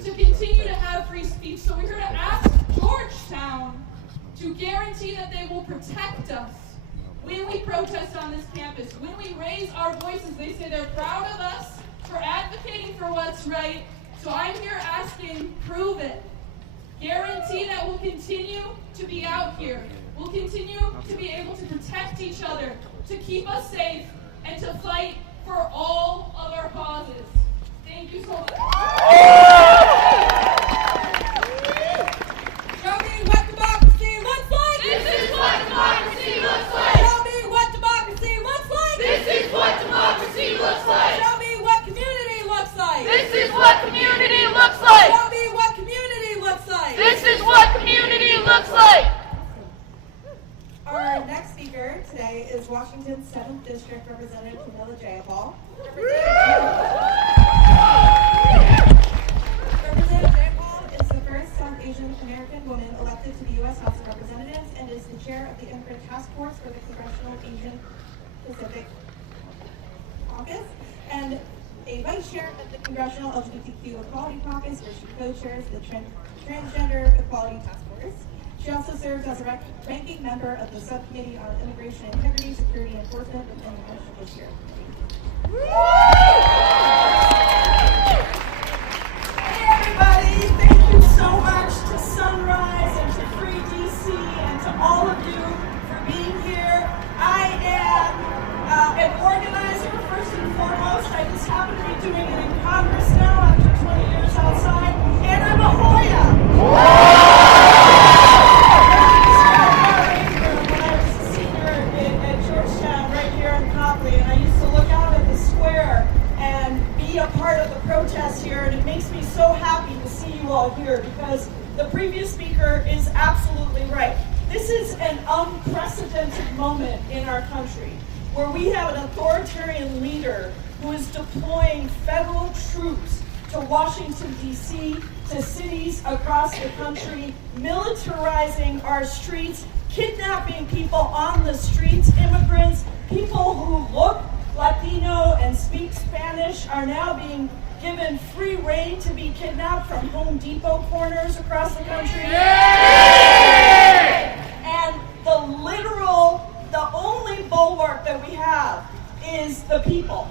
to continue to have free speech. So we're here to ask Georgetown to guarantee that they will protect us when we protest on this campus, when we raise our voices. They say they're proud of us for advocating for what's right. So I'm here asking, prove it. Guarantee that we'll continue to be out here. We'll continue to be able to protect each other, to keep us safe, and to fight for all of our causes. Thank you so much. Show me what democracy looks like. This is what democracy looks like. Show me what democracy looks like. This is what democracy looks like. Show me what community looks like. This is what community looks like. Show me what community looks like. This is what community looks like. Our next speaker today is Washington's 7th District Representative Camilla Jayapal. Representative Jayapal is the first South Asian American woman elected to the U.S. House of Representatives and is the chair of the Immigrant Task Force for the Congressional Asian Pacific Caucus and a vice chair of the Congressional LGBTQ Equality Caucus, where she co-chairs the Transgender Equality Task Force. She also serves as a ranking member of the Subcommittee on Immigration Integrity, Security, and Enforcement within the National Judiciary. Hey everybody, thank you so much to Sunrise and to Free DC and to all of you for being here. I am an organizer first and foremost. I just happen to be doing it in Congress now after 20 years outside, and I'm a Hoya. When I was a senior at Georgetown right here in Copley, and I used to look out at the square and be a part of the protest here, and it makes me so happy to see you all here because the previous speaker is absolutely right. This is an unprecedented moment in our country where we have an authoritarian leader who is deploying federal troops to Washington, D.C., to cities across the country, militarizing our streets, kidnapping people on the streets, immigrants, people who look Latino and speak Spanish are now being given free rein to be kidnapped from Home Depot corners across the country. And the only bulwark that we have is the people.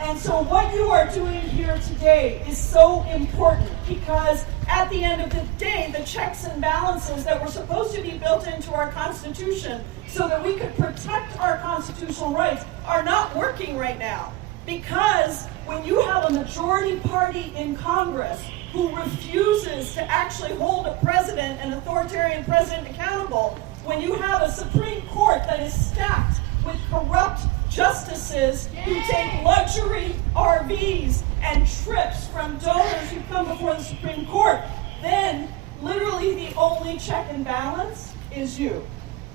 And so what you are doing here today is so important because at the end of the day, the checks and balances that were supposed to be built into our Constitution so that we could protect our constitutional rights are not working right now. Because when you have a majority party in Congress who refuses to actually hold a president, an authoritarian president, accountable, when you have a Supreme Court that is stacked with corrupt justices who take luxury RVs and trips from donors who come before the Supreme Court, then literally the only check and balance is you.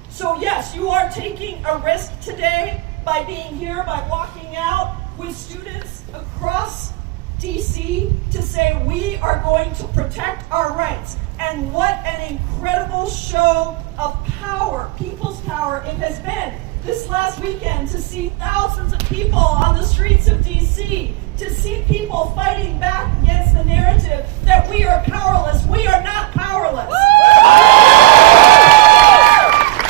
So yes, you are taking a risk today by being here, by walking out with students across DC to say we are going to protect our rights. And what an incredible show of power, people's power it has been this last weekend to see thousands of people on the streets of DC, to see people fighting back against the narrative that we are powerless. We are not powerless.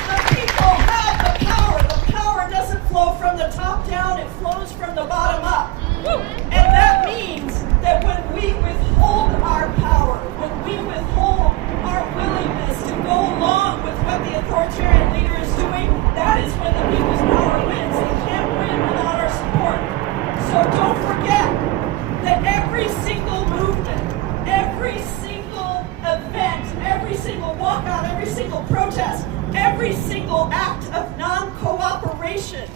The people have the power. The power doesn't flow from the top down, it flows from the bottom up. And that means that when we withhold our power, when we withhold our willingness to go along with what the authoritarian leader is doing, that is when the people's power wins. They can't win without our support. So don't forget that every single movement, every single event, every single walkout, every single protest, every single act of non-cooperation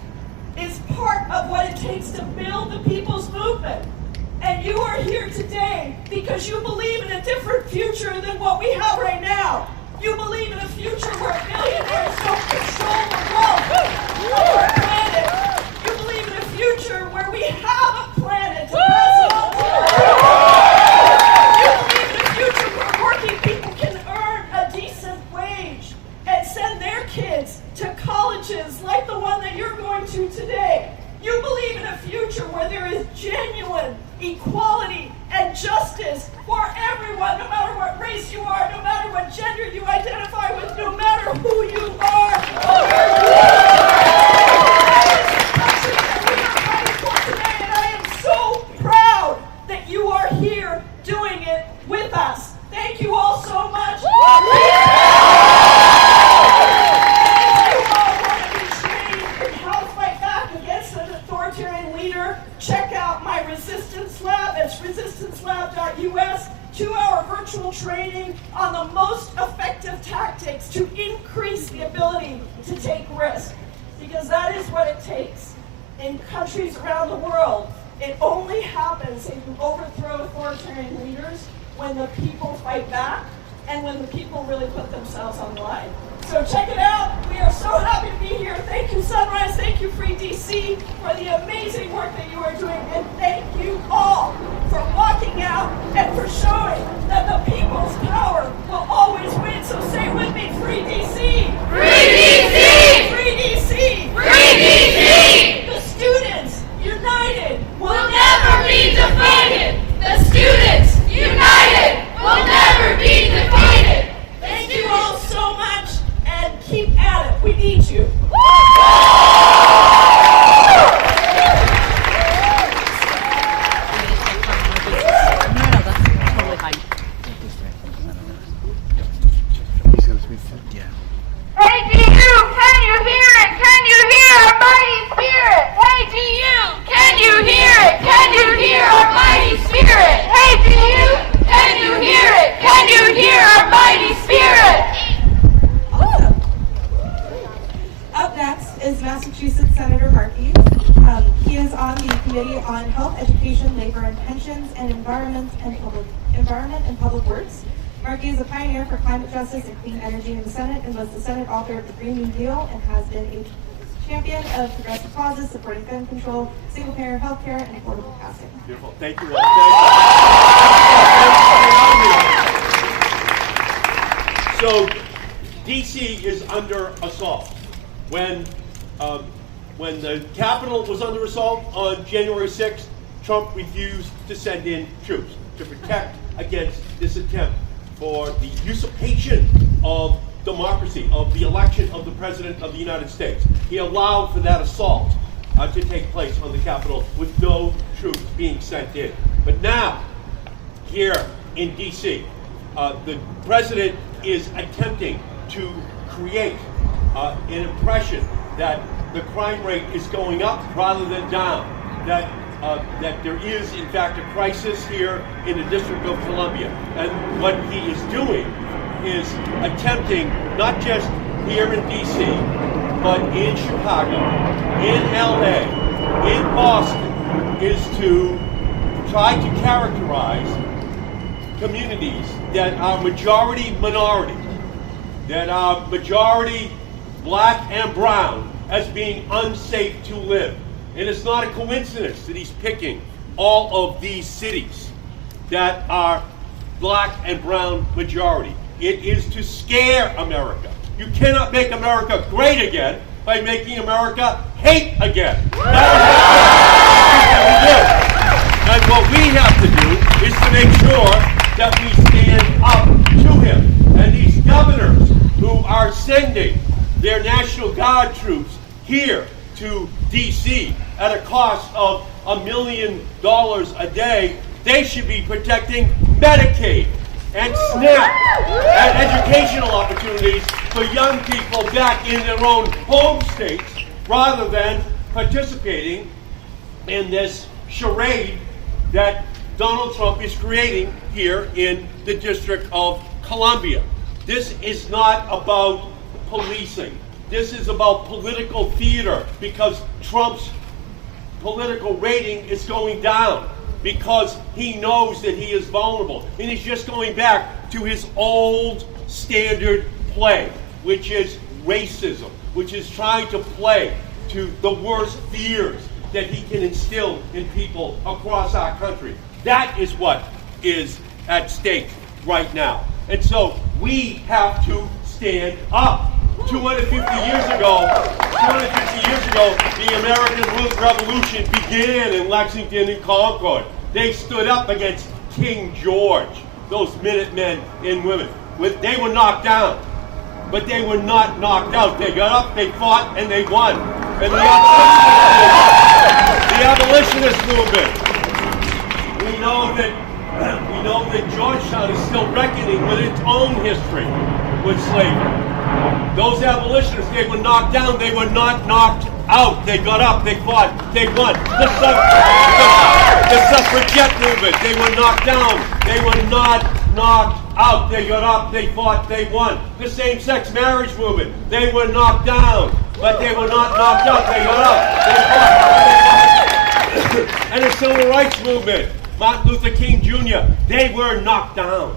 is part of what it takes to build the people's movement. And you are here today because you believe in a different future than what we have right now. You believe in a future where billionaires don't control the wealth of our planet. You believe in a future where we have a planet to pass on to our children. You believe in a future where working people can earn a decent wage and send their kids to colleges like the one that you're going to today. You believe in a future where there is genuine equality and justice for everyone. U.S. 2-hour virtual training on the most effective tactics to increase the ability to take risk. Because that is what it takes in countries around the world. It only happens if you overthrow authoritarian leaders when the people fight back and when the people really put themselves on the line. So check it out. We are so happy to be here. Thank you, Sunrise. Thank you, Free DC, for the amazing work that you are doing. And thank you all for walking out and for showing that the people's power will always win. So say it with me, Free DC. Free DC! Free DC! Free DC! The students united Will never be defeated! The students united will never be defeated! Thank you all so much, and keep at it. We need you. Hey GU, can you hear it? Can you hear our mighty spirit? Hey GU, can you hear it? Can you hear our mighty spirit? Hey GU, can you hear it? Can you hear our mighty spirit? Awesome. Up next is Massachusetts Senator Markey. He is on the Committee on Health, Education, Labor and Pensions, and Environment and Public Works. Markey is a pioneer for climate justice and clean energy in the Senate and was the Senate author of the Green New Deal and has been a champion of progressive causes supporting gun control, single-payer health care, and affordable housing. Beautiful. Thank you all. Thank you. So, DC is under assault. When the Capitol was under assault on January 6th, Trump refused to send in troops to protect against this attempt for the usurpation of democracy, of the election of the President of the United States. He allowed for that assault to take place on the Capitol with no troops being sent in. But now, here in DC, the President is attempting to create an impression that the crime rate is going up rather than down, that there is, in fact, a crisis here in the District of Columbia. And what he is doing is attempting, not just here in D.C., but in Chicago, in L.A., in Boston, is to try to characterize communities that are majority minority, that are majority black and brown, as being unsafe to live. And it's not a coincidence that he's picking all of these cities that are black and brown majority. It is to scare America. You cannot make America great again by making America hate again. That is what we have to do. And what we have to do is to make sure that we stand up to him. And these governors who are sending their National Guard troops here to D.C. at a cost of $1 million a day, they should be protecting Medicaid and SNAP and educational opportunities for young people back in their own home states, rather than participating in this charade that Donald Trump is creating here in the District of Columbia. This is not about policing. This is about political theater, because Trump's political rating is going down because he knows that he is vulnerable. And he's just going back to his old standard play, which is racism, which is trying to play to the worst fears that he can instill in people across our country. That is what is at stake right now. And so we have to stand up. 250 years ago, the American Revolution began in Lexington and Concord. They stood up against King George, those Minutemen and women. They were knocked down, but they were not knocked out. They got up, they fought, and they won. And the abolitionist movement, we know that Georgetown is still reckoning with its own history with slavery. Those abolitionists, they were knocked down, they were not knocked out. They got up, they fought, they won. The suffragette movement, they were knocked down, they were not knocked out. They got up, they fought, they won. The same-sex marriage movement, they were knocked down, but they were not knocked out. They got up, they fought. And the civil rights movement, Martin Luther King Jr., they were knocked down,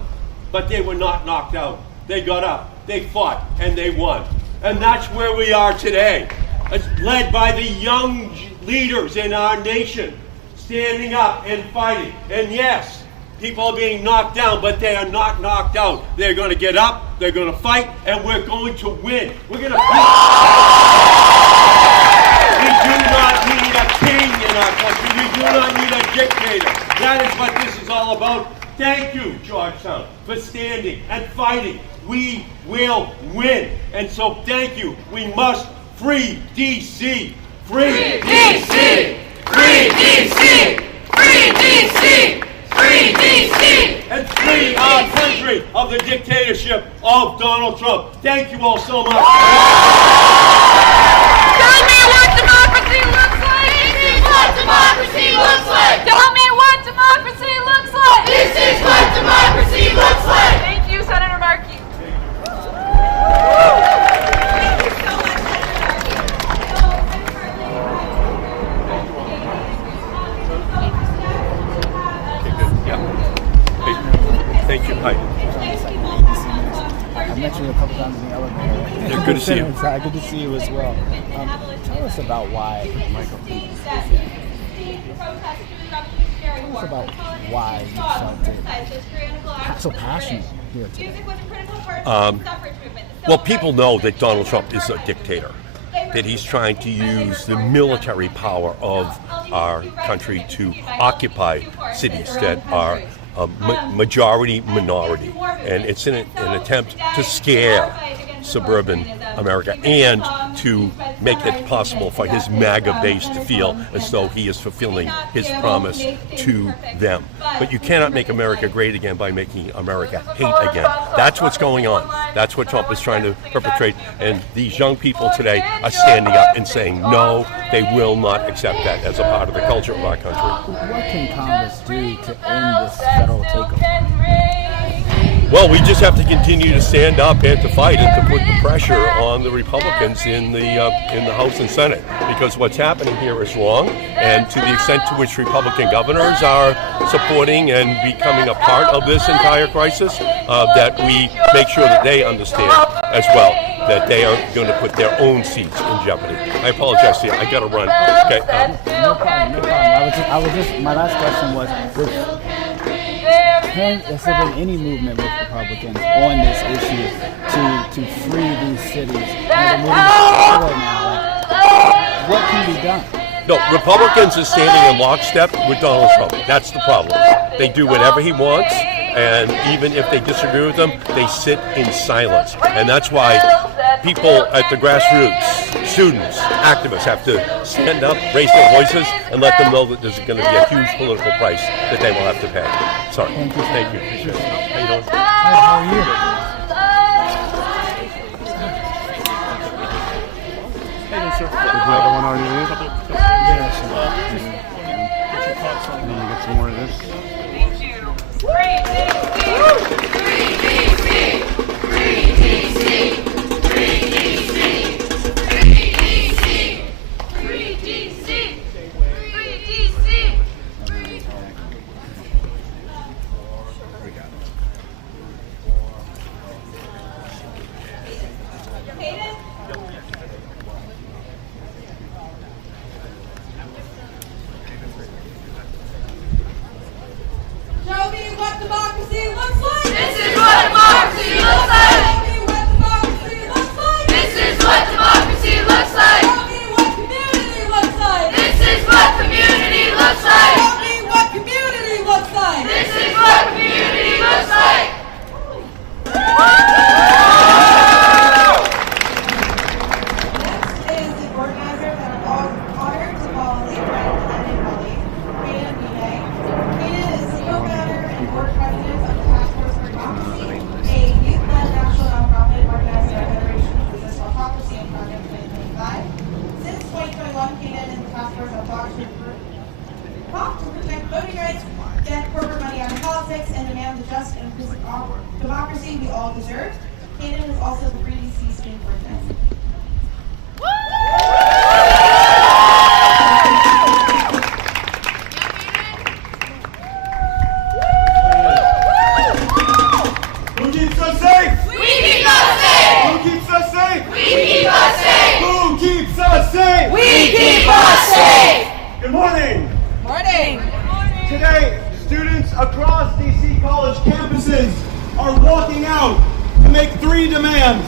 but they were not knocked out. They got up, they fought, and they won. And that's where we are today. It's led by the young leaders in our nation, standing up and fighting. And yes, people are being knocked down, but they are not knocked out. They're going to get up, they're going to fight, and we're going to win. We're going to beat. We do not need a king in our country. We do not need a dictator. That is what this is all about. Thank you, Georgetown, for standing and fighting. We will win. And so thank you. We must free DC. Free DC. Free DC. Free DC. Free DC. And free our country of the dictatorship of Donald Trump. Thank you all so much. Tell me what democracy looks like. This is what democracy looks like. Tell me what democracy looks like. This is what democracy looks like. Thank you, Senator Markey. Thank you. Hi. I met you a couple times in the elevator. Yeah, good to see you. Good to see you as well. Tell us about why, Michael. Tell us about why you felt so passionate here today. Well, people know that Donald Trump is a dictator, that he's trying to use the military power of our country to occupy cities that are a majority minority, and it's an attempt to scare suburban America and to make it possible for his MAGA base to feel as though he is fulfilling his promise to them. But you cannot make America great again by making America hate again. That's what's going on. That's what Trump is trying to perpetrate, and these young people today are standing up and saying no, they will not accept that as a part of the culture of our country. What can Congress do to end this federal takeover? Well, we just have to continue to stand up and to fight and to put the pressure on the Republicans in the House and Senate, because what's happening here is wrong, and to the extent to which Republican governors are supporting and becoming a part of this entire crisis, that we make sure that they understand as well that they aren't going to put their own seats in jeopardy. I apologize to you. I got to run. Okay. No problem. My last question was, has there been any movement with Republicans on this issue to free these cities? They're moving forward now. What can be done? No, Republicans are standing in lockstep with Donald Trump. That's the problem. They do whatever he wants, and even if they disagree with him, they sit in silence. And that's why people at the grassroots, students, activists, have to stand up, raise their voices, and let them know that there's going to be a huge political price that they will have to pay. Sorry. Thank you. Appreciate it. How you doing? Hi, how are you? Did the other one already leave? Yes. And then we get some more of this. Thank you. Free DC! Free DC! Free DC! Free DC! Free DC! Free DC! Free DC! Kaden? Show me what democracy looks like. This is what democracy looks like. Show me what democracy looks like. This is what democracy looks like. Show me what community looks like. This is what community looks like. Show me what community looks like. This is what community looks like. Next is the organizer that I'm honored to call a friend and a colleague, Kaden Binay. Kaden is the co-founder and board president of the Task Force for Democracy, a youth-led national nonprofit organized by Federation just and inclusive democracy we all deserve. Kaden is also the Free DC Supreme Court Justice. Who keeps us safe? We keep us safe! Who keeps us safe? We keep us safe! Who keeps us safe? We keep us safe! Good morning. Morning! Today, students across DC college campuses are walking out to make 3 demands.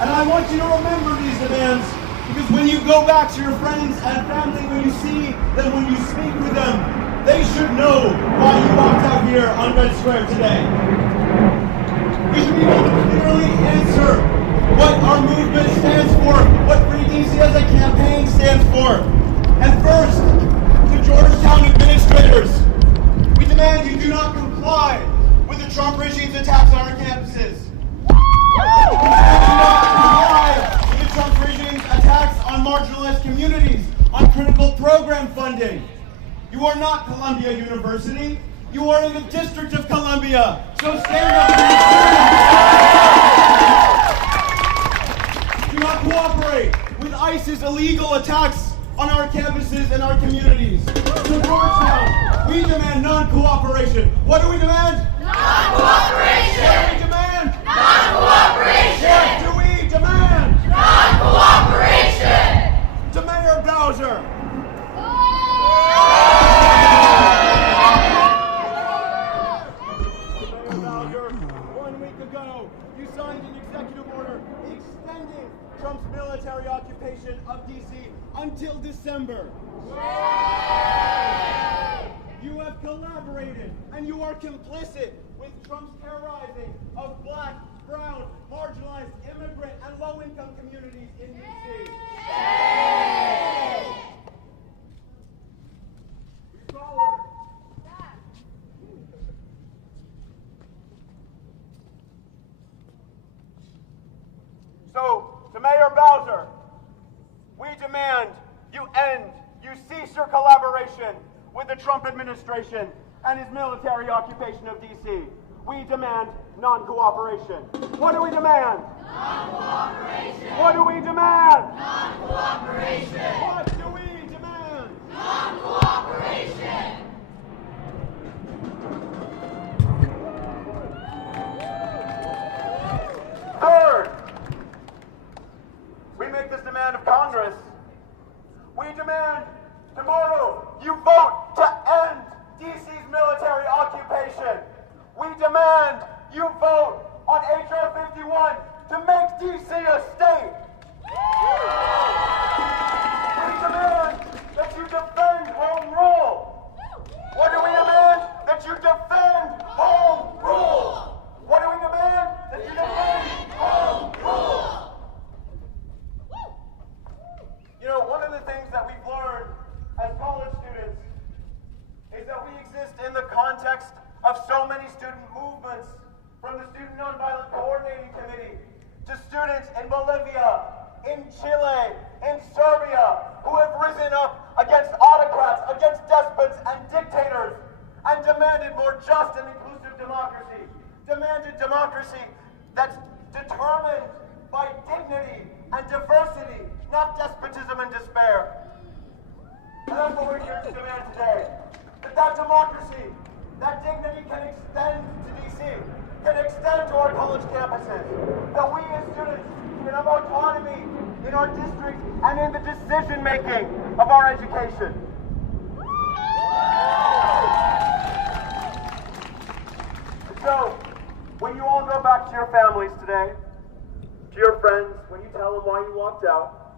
And I want you to remember these demands because when you go back to your friends and family, when you see them, when you speak with them, they should know why you walked out here on Red Square today. We should be able to clearly answer what our movement stands for, what Free DC as a campaign stands for. And first, to Georgetown administrators, we demand you do not comply with the Trump regime's attacks on our campuses. We demand you not comply with the Trump regime's attacks on marginalized communities, on critical program funding. You are not Columbia University. You are in the District of Columbia. So stand up for yourself. Do not cooperate with ICE's illegal attacks on our campuses and our communities. So Georgetown, we demand non-cooperation. What do we demand? Non-cooperation! What do we demand? Non-cooperation! What do we demand? Non-cooperation! To Mayor Bowser. Mayor Bowser, 1 week ago, you signed an executive order extending Trump's military occupation of DC until December. You have collaborated and you are complicit with Trump's terrorizing of black, brown, marginalized, immigrant, and low-income communities in DC. Forward. So, to Mayor Bowser, we demand you cease your collaboration with the Trump administration and his military occupation of D.C. We demand non-cooperation. What do we demand? Non-cooperation! What do we demand? Non-cooperation! What do we demand? Non-cooperation! Third, we make this demand of Congress. We demand tomorrow you vote to end DC's military occupation. We demand you vote on H.R. 51 to make DC a state. We demand that you defend home rule. What do we demand? That you defend home rule. What do we demand? That you defend home rule. You know, one of the things that we've learned as college students is that we exist in the context of so many student movements, from the Student Nonviolent Coordinating Committee to students in Bolivia, in Chile, in Serbia, who have risen up against autocrats, against despots and dictators, and demanded more just and inclusive democracy, demanded democracy that's determined by dignity and diversity, not despotism and despair. And that's what we're here to demand today. That democracy, that dignity can extend to DC, can extend to our college campuses. That we as students can have autonomy in our district and in the decision making of our education. So, when you all go back to your families today, to your friends, when you tell them why you walked out,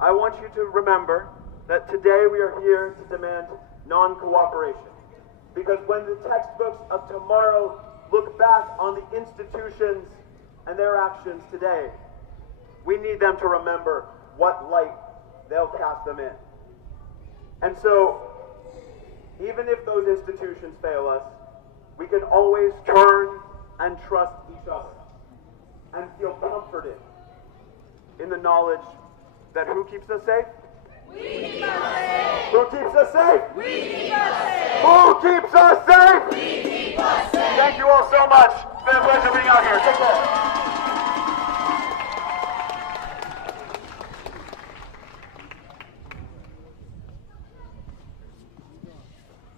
I want you to remember that today we are here to demand non-cooperation. Because when the textbooks of tomorrow look back on the institutions and their actions today, we need them to remember what light they'll cast them in. And so, even if those institutions fail us, we can always turn and trust each other and feel comforted in the knowledge that who keeps us safe? We keep us safe! Who keeps us safe? We keep us safe! Who keeps us safe? We keep Thank you all so much. It's been a pleasure being out here. Take care.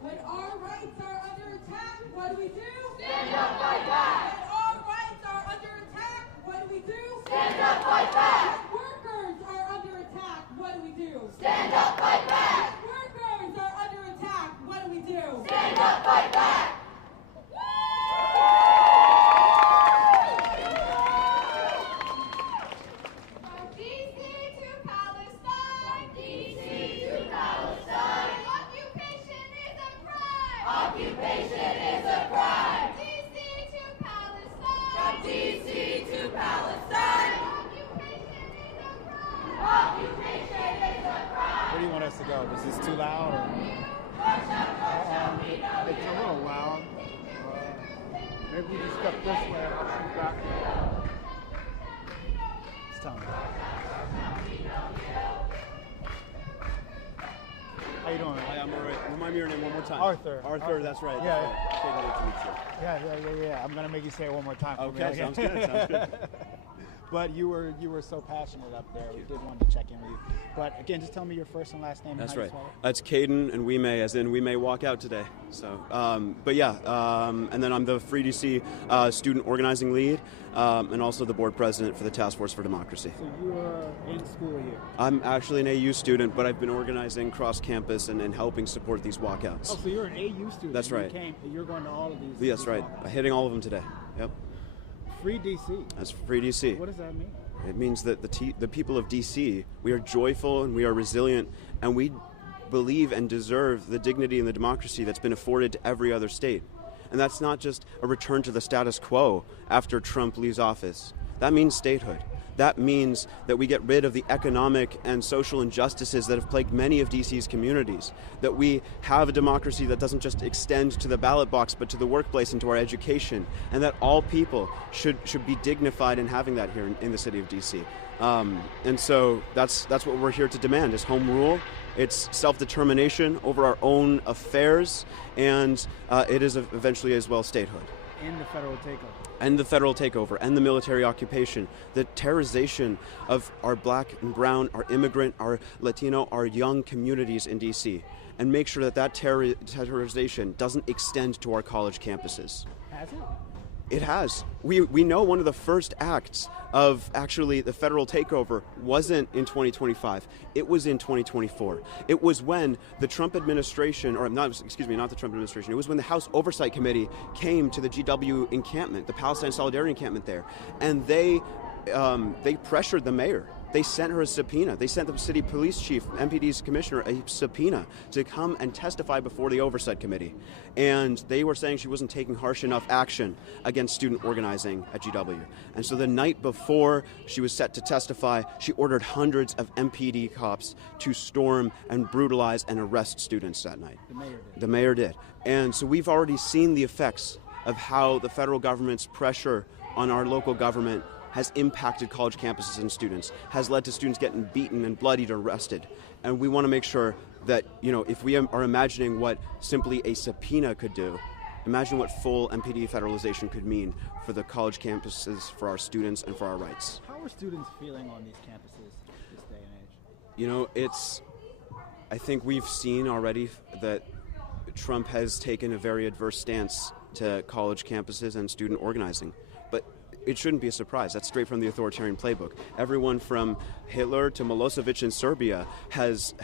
When our rights are under attack, what do we do? Stand up, fight back. When our rights are under attack, what do we do? Stand up, fight back. When workers are under attack, what do we do? Stand up, fight back. When workers are under attack, what do we do? Stand up, fight back. From DC to Palestine, DC to Palestine. Occupation is a crime. Occupation is a crime. DC to Palestine. From DC to Palestine. Occupation is a crime. Occupation is a crime. Where do you want us to go? Is this too loud? Or? It's a little loud. Maybe we just step this way and I'll shoot back. Just tell me. How you doing? Hi, I'm all right. Remind me your name one more time. Arthur. Arthur, that's right. Yeah, That's right. Say that to meet you. Yeah. I'm gonna make you say it one more time. For Okay, me. sounds good. Sounds good. But you were so passionate up there. We did want to check in with you. But again, just tell me your first and last name. That's and how right. you spell it. That's Kaden, and we may, as in we may walk out today. So, but yeah, and then I'm the Free DC student organizing lead, and also the board president for the Task Force for Democracy. So you are in school here. I'm actually an AU student, but I've been organizing cross campus and helping support these walkouts. Oh, so you're an AU student. That's right. You're going to all of these. Yes, these right. walkouts. Hitting all of them today. Yep. Free DC. That's Free DC. What does that mean? It means that the people of DC, we are joyful and we are resilient, and we believe and deserve the dignity and the democracy that's been afforded to every other state. And that's not just a return to the status quo after Trump leaves office. That means statehood. That means that we get rid of the economic and social injustices that have plagued many of DC's communities. That we have a democracy that doesn't just extend to the ballot box, but to the workplace and to our education. And that all people should be dignified in having that here in the city of DC. And so that's what we're here to demand, is home rule. It's self-determination over our own affairs, and it is eventually as well statehood. In the federal takeover. And the federal takeover, and the military occupation, the terrorization of our black and brown, our immigrant, our Latino, our young communities in DC, and make sure that terrorization doesn't extend to our college campuses. Has it? It has. We know one of the first acts of actually the federal takeover wasn't in 2025. It was in 2024. It was when the Trump administration, or not the Trump administration, it was when the House Oversight Committee came to the GW encampment, the Palestine Solidarity encampment there, and they pressured the mayor. They sent her a subpoena. They sent the city police chief, MPD's commissioner, a subpoena to come and testify before the Oversight Committee. And they were saying she wasn't taking harsh enough action against student organizing at GW. And so the night before she was set to testify, she ordered hundreds of MPD cops to storm and brutalize and arrest students that night. The mayor did. The mayor did. And so we've already seen the effects of how the federal government's pressure on our local government has impacted college campuses and students, has led to students getting beaten and bloodied or arrested. And we want to make sure that, if we are imagining what simply a subpoena could do, imagine what full MPD federalization could mean for the college campuses, for our students, and for our rights. How are students feeling on these campuses this day and age? I think we've seen already that Trump has taken a very adverse stance to college campuses and student organizing. But it shouldn't be a surprise. That's straight from the authoritarian playbook. Everyone from Hitler to Milosevic in Serbia has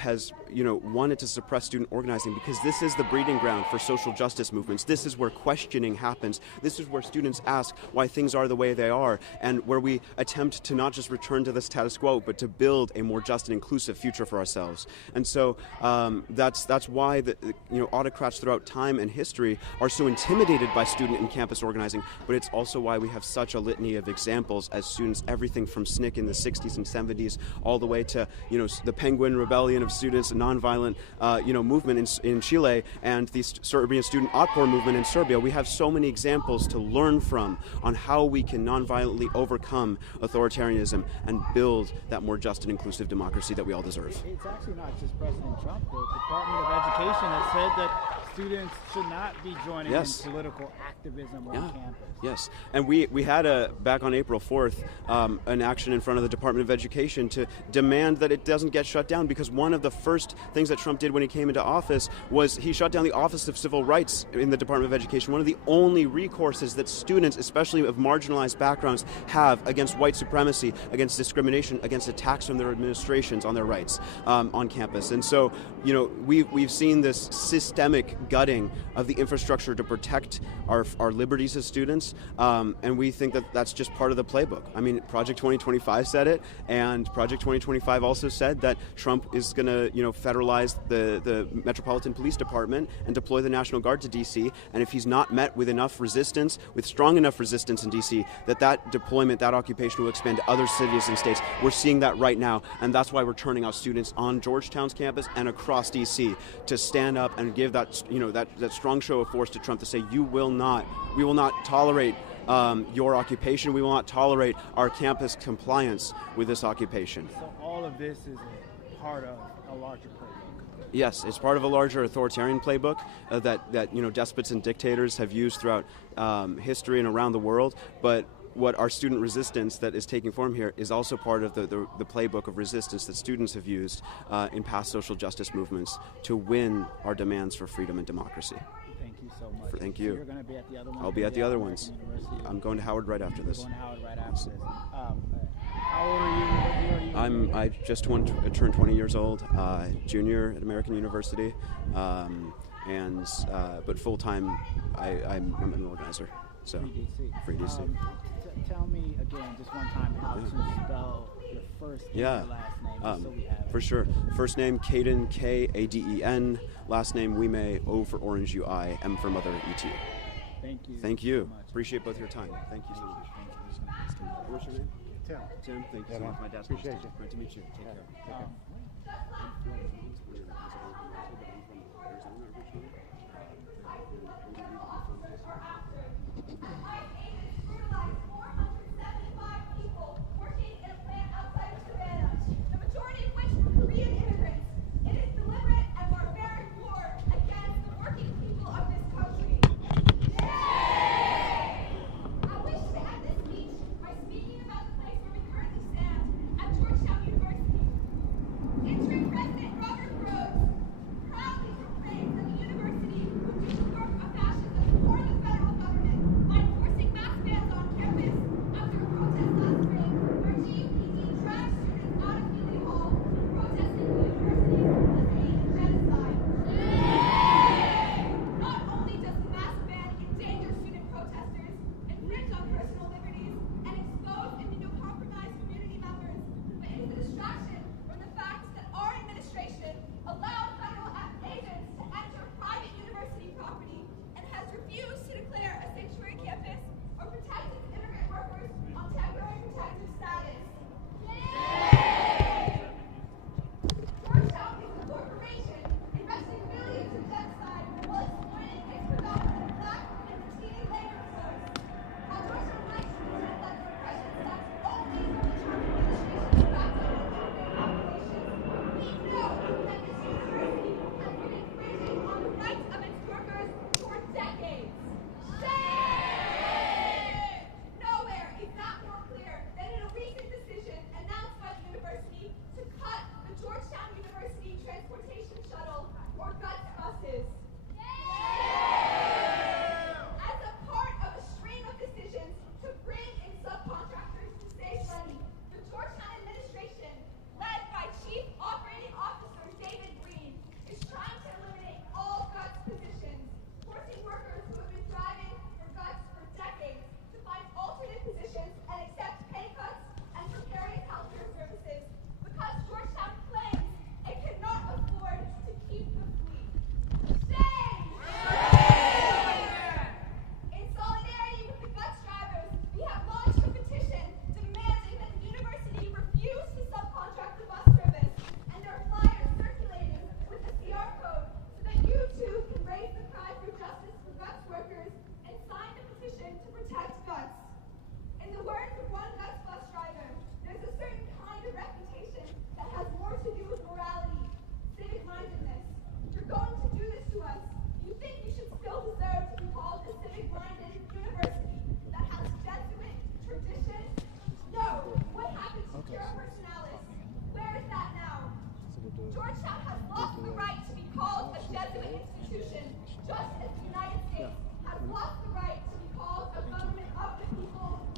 wanted to suppress student organizing, because this is the breeding ground for social justice movements. This is where questioning happens. This is where students ask why things are the way they are, and where we attempt to not just return to the status quo, but to build a more just and inclusive future for ourselves. And so that's why autocrats throughout time and history are so intimidated by student and campus organizing. But it's also why we have such a litany of examples as students, everything from SNCC in the 60s and 70s, all the way to the Penguin Rebellion of students, a nonviolent movement in Chile, and the Serbian student outpour movement in Serbia. We have so many examples to learn from on how we can nonviolently overcome authoritarianism and build that more just and inclusive democracy that we all deserve. It's actually not just President Trump. The Department of Education has said that students should not be joining Yes. in political activism on Yeah. campus. Yes, and we had back on April 4th an action in front of the Department of Education to demand that it doesn't get shut down, because one of the first things that Trump did when he came into office was he shut down the Office of Civil Rights in the Department of Education, one of the only recourses that students, especially of marginalized backgrounds, have against white supremacy, against discrimination, against attacks from their administrations on their rights on campus. And so, you know, we've seen this systemic gutting of the infrastructure to protect our liberties as students, and we think that that's just part of the playbook. I mean, Project 2025 said it, and Project 2025 also said that Trump is going to, you know, federalize the Metropolitan Police Department and deploy the National Guard to D.C., and if he's not met with enough resistance, with strong enough resistance in D.C., that deployment, that occupation will expand to other cities and states. We're seeing that right now, and that's why we're turning out students on Georgetown's campus and across D.C. to stand up and give that, you know, that strong show of force to Trump to say, we will not tolerate your occupation. We will not tolerate our campus compliance with this occupation. So all of this is a part of a larger playbook. Yes, it's part of a larger authoritarian playbook that you know, despots and dictators have used throughout history and around the world. But what our student resistance that is taking form here is also part of the playbook of resistance that students have used in past social justice movements to win our demands for freedom and democracy. Thank you so much. Thank you. So you're going to be at the other ones? I'll be at the other ones. University. I'm going to Howard right after this. You're going to Howard right after this. How old are you? What year are you? I just turned 20 years old, junior at American University, but full time I'm an organizer. So Free DC. Tell me again, just one time, how to spell your first and your last name, just so we have it. For sure. First name Kaden, Kaden. Last name Wime, O for Orange, UI, M for Mother, ET. Thank you. Thank you. So much. Appreciate both your time. Thank you so much. What's your name? Tim. Tim. Thank you so much. My dad's name is Appreciate Tim. you. Great to meet you. Take care. I wish to end this speech by speaking about the place where we currently stand at Georgetown University. Interim President Robert Rhodes, proud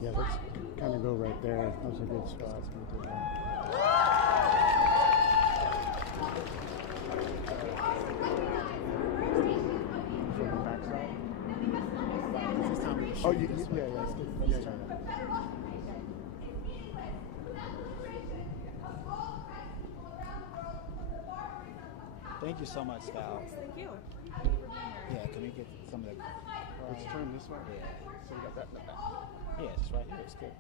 Yeah, let's kind of go right there. Those are good spots. We'll do that. From the backside? Oh, yeah. Thank you so much, Scout. Thank you. Yeah, can we get some of the... Let's turn this way. Yeah. So we got that in the back. Yeah, just right here. It's good.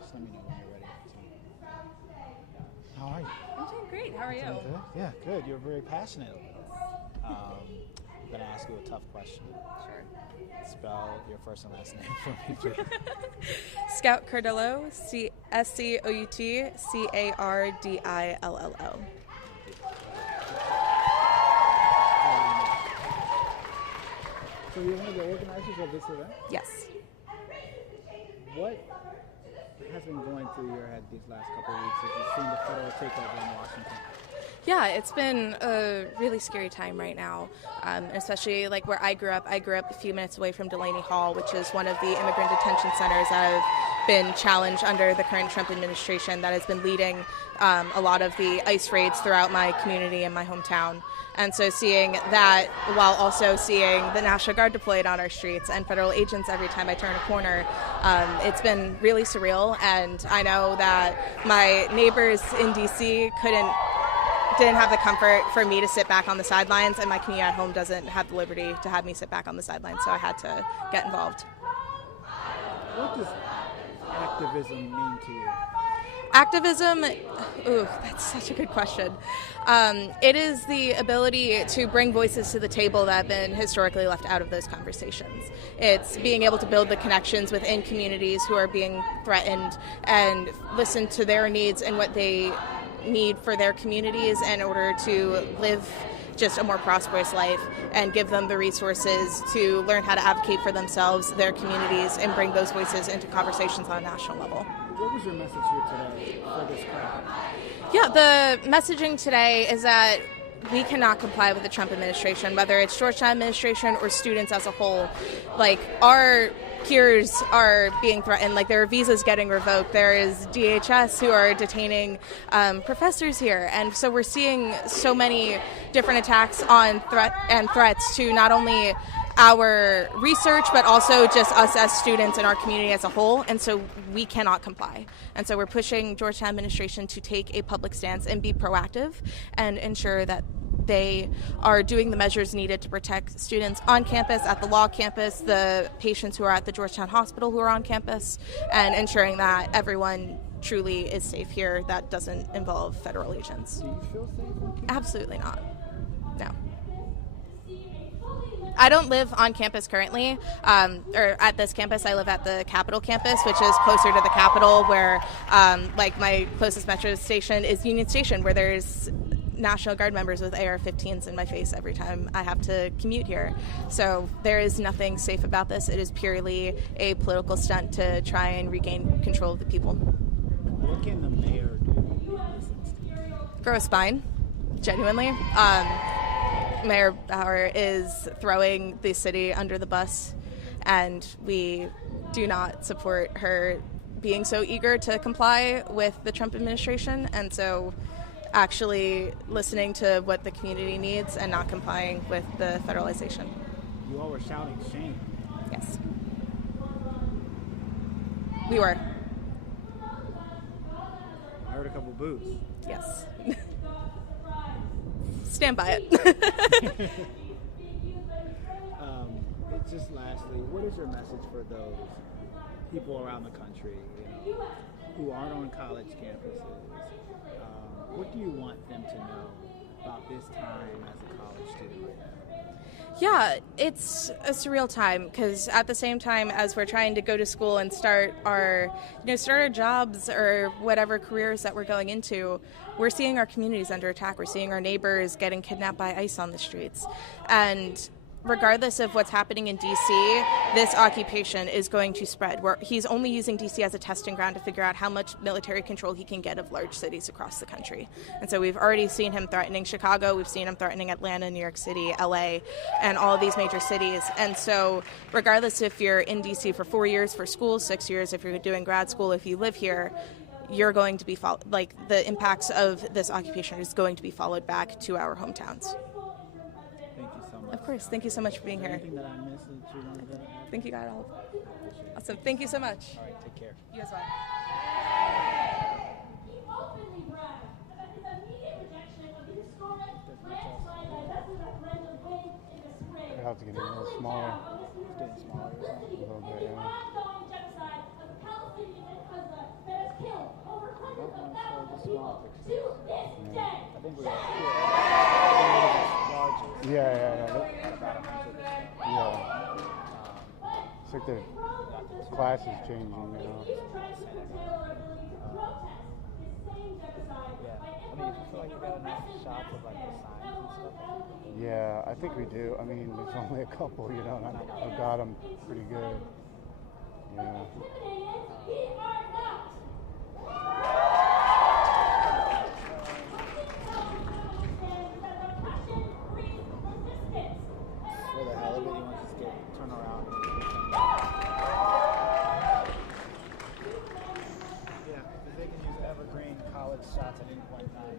Just let me know when you're ready. How are you? I'm doing great. How are you? Doing good? Yeah, good. You're very passionate. I'm going to ask you a tough question. Sure. Spell your first and last name for me, please. Scout Cardillo, SCOUT, CARDILLO. So you're one of the organizers of this event? Yes. What has been going through your head these last couple of weeks as you've seen the federal takeover in Washington? Yeah, it's been a really scary time right now, especially like where I grew up. I grew up a few minutes away from Delaney Hall, which is one of the immigrant detention centers that have been challenged under the current Trump administration that has been leading a lot of the ICE raids throughout my community and my hometown. And so seeing that while also seeing the National Guard deployed on our streets and federal agents every time I turn a corner, it's been really surreal. And I know that my neighbors in D.C. didn't have the comfort for me to sit back on the sidelines, and my community at home doesn't have the liberty to have me sit back on the sidelines, so I had to get involved. What does activism mean to you? Activism, that's such a good question. It is the ability to bring voices to the table that have been historically left out of those conversations. It's being able to build the connections within communities who are being threatened and listen to their needs and what they need for their communities in order to live just a more prosperous life and give them the resources to learn how to advocate for themselves, their communities, and bring those voices into conversations on a national level. What was your message here today for this crowd? Yeah, the messaging today is that we cannot comply with the Trump administration, whether it's Georgetown administration or students as a whole. Like, our peers are being threatened, like there are visas getting revoked. There is DHS who are detaining professors here. And so we're seeing so many different attacks on threats to not only our research, but also just us as students and our community as a whole. And so we cannot comply. And so we're pushing Georgetown administration to take a public stance and be proactive and ensure that they are doing the measures needed to protect students on campus, at the law campus, the patients who are at the Georgetown Hospital who are on campus, and ensuring that everyone truly is safe here that doesn't involve federal agents. Do you feel safe on campus? Absolutely not. No. I don't live on campus currently, or at this campus. I live at the Capitol campus, which is closer to the Capitol, where like my closest metro station is Union Station, where there's National Guard members with AR-15s in my face every time I have to commute here. So there is nothing safe about this. It is purely a political stunt to try and regain control of the people. What can the mayor do? Grow a spine, genuinely. Mayor Bauer is throwing the city under the bus, and we do not support her being so eager to comply with the Trump administration. And so actually listening to what the community needs and not complying with the federalization. You all were shouting shame. Yes. We were. I heard a couple boos. Yes. Stand by it. Just lastly, what is your message for those people around the country, who aren't on college campuses? What do you want them to know about this time as a college student right now? Yeah, it's a surreal time because at the same time as we're trying to go to school and start our jobs or whatever careers that we're going into, we're seeing our communities under attack. We're seeing our neighbors getting kidnapped by ICE on the streets. And regardless of what's happening in D.C., this occupation is going to spread. He's only using D.C. as a testing ground to figure out how much military control he can get of large cities across the country. And so we've already seen him threatening Chicago, we've seen him threatening Atlanta, New York City, L.A., and all of these major cities. And so regardless if you're in D.C. for 4 years for school, 6 years if you're doing grad school, if you live here, you're going to be the impacts of this occupation is going to be followed back to our hometowns. Thank you so much. Of course. Thank you so much for being here. Anything that I missed that you wanted to add? I think you got it all. Awesome. Thank you so much. All right, take care. You as well. He openly bragged about his immediate rejection of the historic landslide divestment referendum win in the spring. I have to get a little smaller. It's getting smaller. A little bit, yeah. Ongoing genocide of the Palestinian and Gaza that has killed over hundreds of thousands of people to this day. I think we are here. Larger. Yeah. About 100 Yeah. It's like the class is changing, you know. Yeah. I mean, you feel like you got enough shots of like the signs and stuff? Yeah, I think we do. I mean, there's only a couple, you know, and I got them pretty good. Yeah. For the hell of it, you want to just turn around and yeah, because they can use evergreen college shots at any point in time.